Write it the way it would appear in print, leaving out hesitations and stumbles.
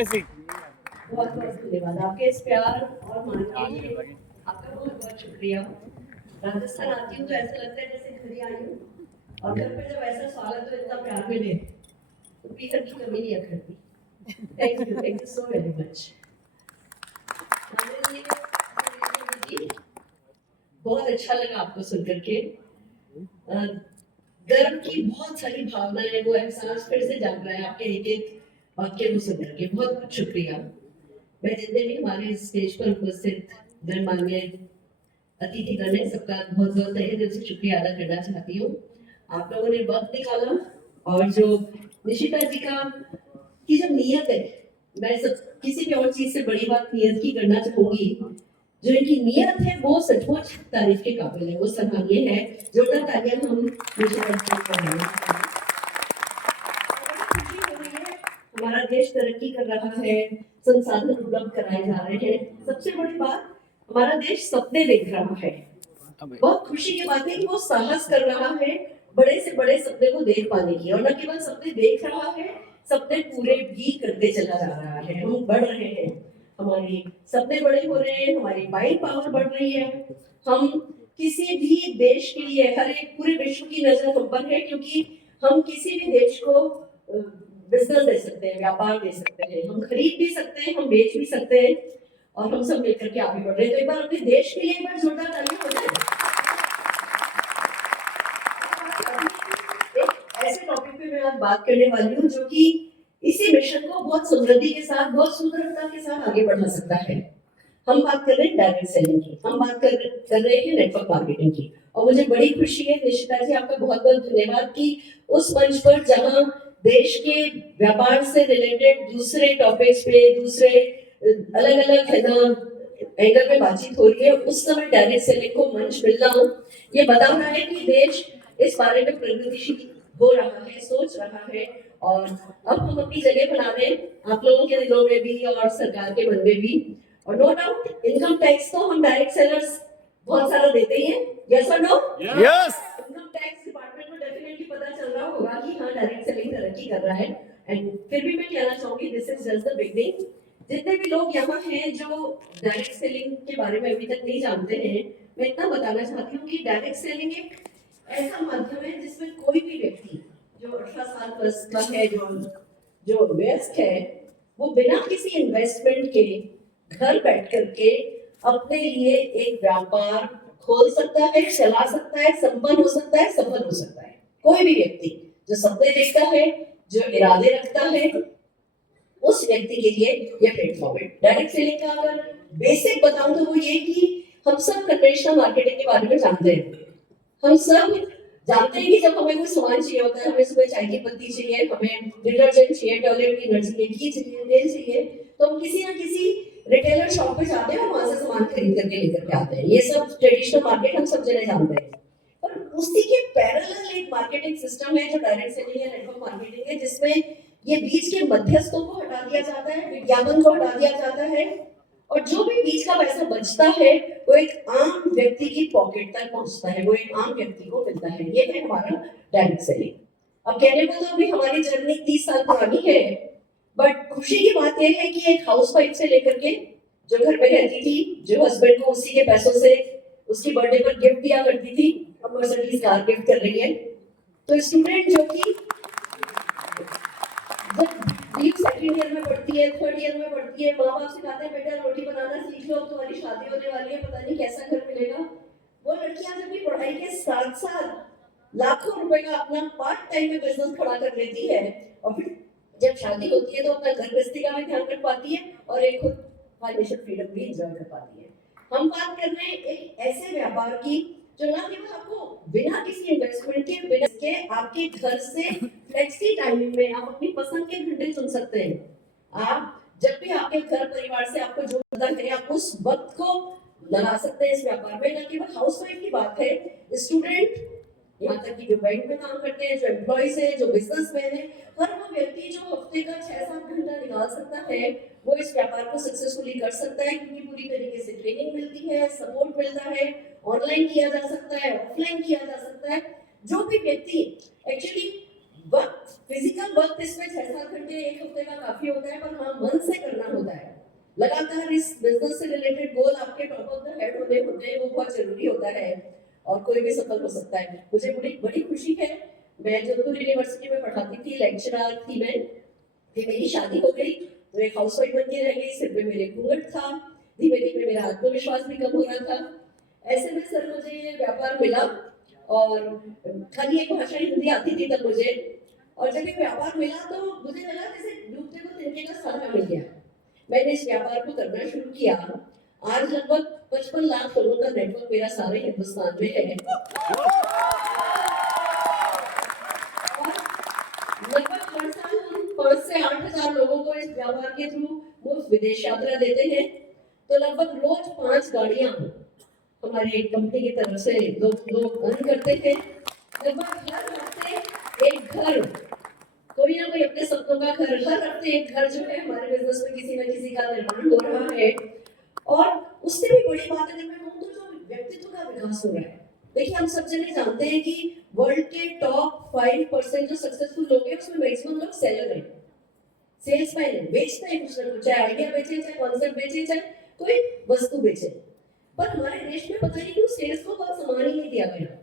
Basic. बहुत बहुत धन्यवाद आपके इस प्यार और मान के लिए। आपका बहुत बहुत शुक्रिया। राजस्थान आती हूँ तो ऐसा लगता है जैसे घर ही आई हूँ, और घर पे जब ऐसा स्वागत हो, इतना प्यार मिले, तो पीकर की कमी नहीं करती। Thank you so very much. बहुत अच्छा लगा आपको सुनकर के। गर्व की बहुत सारी भावनाएं, वो एहसास फिर से जाग रहा है आपके एक एक वाक्य को सुनकर के। बहुत बहुत शुक्रिया। मैं जितने भी हमारे स्टेज पर उपस्थित गणमान्य अतिथिगण है, सबका बहुत बहुत तहे दिल से शुक्रिया अदा करना चाहती हूँ। आप लोगों ने वक्त निकाला, और जो निशिता जी का की जो नियत है, मैं सब किसी भी और चीज से बड़ी बात नियत की करना चाहूंगी। जो इनकी नियत है वो सचमुच तारीफ के काबिल है, वो सराहनीय है। जोरदार तालियां हम निशिता जी को कर रहे हैं। हमारा देश तरक्की कर रहा है, संसाधन उपलब्ध कराए जा रहे हैं। सबसे बड़ी बात, हमारा देश सपने देख रहा है। बहुत खुशी की बात है कि वो साहस कर रहा है बड़े से बड़े सपने को देख पाने की, और न केवल सपने देख रहा है, सपने पूरे भी करते चला जा रहा है। हम बढ़ रहे हैं, हमारे सपने बड़े हो रहे हैं, हमारी बाइंग पावर बढ़ रही है। हम किसी भी देश के लिए, हर एक पूरे विश्व की नजर हम पर है, क्योंकि हम किसी भी देश को बिजनेस दे सकते हैं, व्यापार दे सकते हैं, हम खरीद भी सकते हैं, हम बेच भी सकते हैं, और हम सब मिलकर के आगे बढ़ रहे हैं। तो एक बार अपने देश के लिए एक बार जोरदार तालियां हो जाए। एक ऐसे टॉपिक पे मैं आज बात करने वाली हूँ जो कि इसी मिशन को बहुत समृद्धि के साथ, बहुत सुंदरता के साथ आगे बढ़ा सकता है। हम बात कर रहे हैं डायरेक्ट सेलिंग की, हम बात कर रहे हैं नेटवर्क मार्केटिंग की। और मुझे बड़ी खुशी है निशिता जी, आपका बहुत बहुत धन्यवाद कि उस मंच पर जहां देश के व्यापार से रिलेटेड दूसरे टॉपिक्स पे, दूसरे अलग अलग है ना एंगल में बातचीत हो रही है, उस समय डायरेक्ट सेलिंग को मंच मिलना ये बता रहा है कि देश इस बारे में प्रगतिशील हो रहा है, सोच रहा है। और अब हम अपनी जगह बना रहे हैं आप लोगों के दिलों में भी और सरकार के मन में भी। और नो डाउट इनकम टैक्स तो हम डायरेक्ट सेलर्स बहुत सारा देते ही हैं। यस और no? Yes. Income tax department को डेफिनेटली पता चल रहा होगा कि हाँ डायरेक्ट सेलिंग तरक्की कर रहा है। एंड फिर भी मैं कहना चाहूंगी, this is just the beginning. जितने भी लोग यहाँ हैं जो डायरेक्ट सेलिंग के बारे में अभी तक नहीं जानते हैं, मैं इतना बताना चाहती हूँ कि डायरेक्ट सेलिंग एक ऐसा माध्यम है जिसमें कोई भी व्यक्ति जो 18 साल प्लस का है, जो वयस्क है, वो बिना किसी इन्वेस्टमेंट के घर बैठ करके अपने लिए एक व्यापार खोल सकता है, चला सकता है, संपन्न हो सकता है, सफल हो सकता है। कोई भी व्यक्ति जो सपने देखता है, जो इरादे रखता है, उस व्यक्ति के लिए यह प्लेटफॉर्म है। डायरेक्ट सेलिंग का अगर बेसिक बताऊं तो वो ये कि हम सब कन्वेंशनल मार्केटिंग के बारे में जानते हैं। हम सब जानते हैं कि जब हमें कोई सामान चाहिए होता है, हमें सुबह चाय की पत्ती चाहिए, हमें डिटर्जेंट चाहिए, टॉयलेट क्लीनर चाहिए, घी चाहिए, तेल चाहिए, तो हम किसी ना किसी रिटेलर शॉप पे जाते हैं और वहां से सामान खरीद करके लेकर के आते हैं। ये सब ट्रेडिशनल मार्केट हम सब जने जानते हैं। और उसी के पैरेलल एक मार्केटिंग सिस्टम है जो डायरेक्ट सेलिंग है, नेटवर्क मार्केटिंग है, जिसमें ये बीच के मध्यस्थों को हटा दिया जाता है, विज्ञापन को हटा दिया जाता है, और जो भी बीच का पैसा बचता है वो एक आम व्यक्ति की पॉकेट तक पहुंचता है, वो एक आम व्यक्ति को मिलता है। ये है हमारा डायरेक्ट सेलिंग। अब कहने को तो अभी हमारी जर्नी 30 साल पुरानी है, बट खुशी की बात यह है कि एक हाउस वाइफ से लेकर के जो घर में रहती थी, जो हस्बैंड को उसी के पैसों से उसकी बर्थडे पर गिफ्ट दिया करती थी, अब मर्सिडीज कार गिफ्ट कर रही है। तो स्टूडेंट जो कि सेकंड ईयर में पढ़ती है, थर्ड ईयर में पढ़ती है, माँ बाप से कहते हैं बेटा रोटी बनाना सीख लो, तुम्हारी शादी होने वाली है, पता नहीं कैसा घर मिलेगा। वो लड़कियां जब भी पढ़ाई के साथ साथ लाखों रुपए का अपना पार्ट टाइम में बिजनेस खड़ा कर लेती है, और फिर जब शादी होती है तो अपना घर गृहस्थी का भी ध्यान रख पाती है और एक खुद फाइनेंशियल फ्रीडम भी एंजॉय कर पाती है। हम बात कर रहे हैं एक ऐसे व्यापार की जो ना केवल आपको बिना किसी इन्वेस्टमेंट के, बिना के आपके घर से फ्लेक्सी टाइमिंग में आप अपनी पसंद के घंटे चुन सकते हैं। आप जब भी आपके घर परिवार से आपको जो पता है, आप उस वक्त को लगा सकते हैं इस व्यापार में। न केवल हाउसवाइफ की बात है, स्टूडेंट, यहाँ तक कि जो बैंक में काम करते हैं, जो एम्प्लॉइज है, जो बिजनेसमैन है, हर वो व्यक्ति जो हफ्ते का 6-7 घंटा निकाल सकता है, वो इस व्यापार को सक्सेसफुली कर सकता है, क्योंकि पूरी तरीके से ट्रेनिंग मिलती है, सपोर्ट मिलता है, ऑनलाइन किया जा सकता है, ऑफलाइन किया जा सकता है। जो भी व्यक्ति एक्चुअली वक्त फिजिकल वर्क इसमें 6-7 घंटे एक हफ्ते का काफी होता है, पर हाँ मन से करना होता है। लगातार इस बिजनेस से रिलेटेड गोल आपके टॉप ऑफ द हेड होने होते हैं, वो बहुत जरूरी होता है और कोई भी सफल हो सकता है। मुझे बड़ी बड़ी खुशी है, मैं जोधपुर यूनिवर्सिटी में पढ़ाती थी, लेक्चरर थी मैं, फिर मेरी शादी हो गई तो एक हाउसवाइफ बन के रह गई, सिर पे मेरे घूंघट था, धीमे धीमे मेरा आत्मविश्वास भी कम हो रहा था। ऐसे में सर मुझे ये व्यापार मिला और खाली एक भाषा हिंदी आती थी तब मुझे, और जब ये व्यापार मिला तो मुझे लगा जैसे डूबते को तिनके का सहारा मिल गया। मैंने इस व्यापार को करना शुरू किया। आज लगभग 55 लाख लोगों का नेटवर्क मेरा सारे हिंदुस्तान में है और लगभग हर साल हम 5 से 8 हजार लोगों को इस व्यापार के थ्रू मुफ्त विदेश यात्रा देते हैं। तो लगभग रोज 5 गाड़ियां हमारी कंपनी की तरफ से लोग अर्न करते हैं। लगभग हर हफ्ते एक घर, कोई ना कोई अपने सपनों का घर, हर हफ्ते एक घर जो है हमारे बिजनेस में किसी न किसी का निर्माण हो रहा है। और उससे भी बड़ी बात अगर मैं कहूँ तो जो व्यक्तित्व का विकास हो रहा है। देखिए हम सब जने जानते हैं कि वर्ल्ड के टॉप 5% जो सक्सेसफुल लोग हैं उसमें मैक्सिमम लोग सेलर हैं, सेल्समैन है, बेचते हैं कुछ ना कुछ, चाहे आइडिया बेचे, चाहे कॉन्सेप्ट बेचे, चाहे कोई वस्तु बेचे। पर हमारे देश में पता नहीं क्यों सेल्स को बहुत सम्मान ही नहीं दिया गया।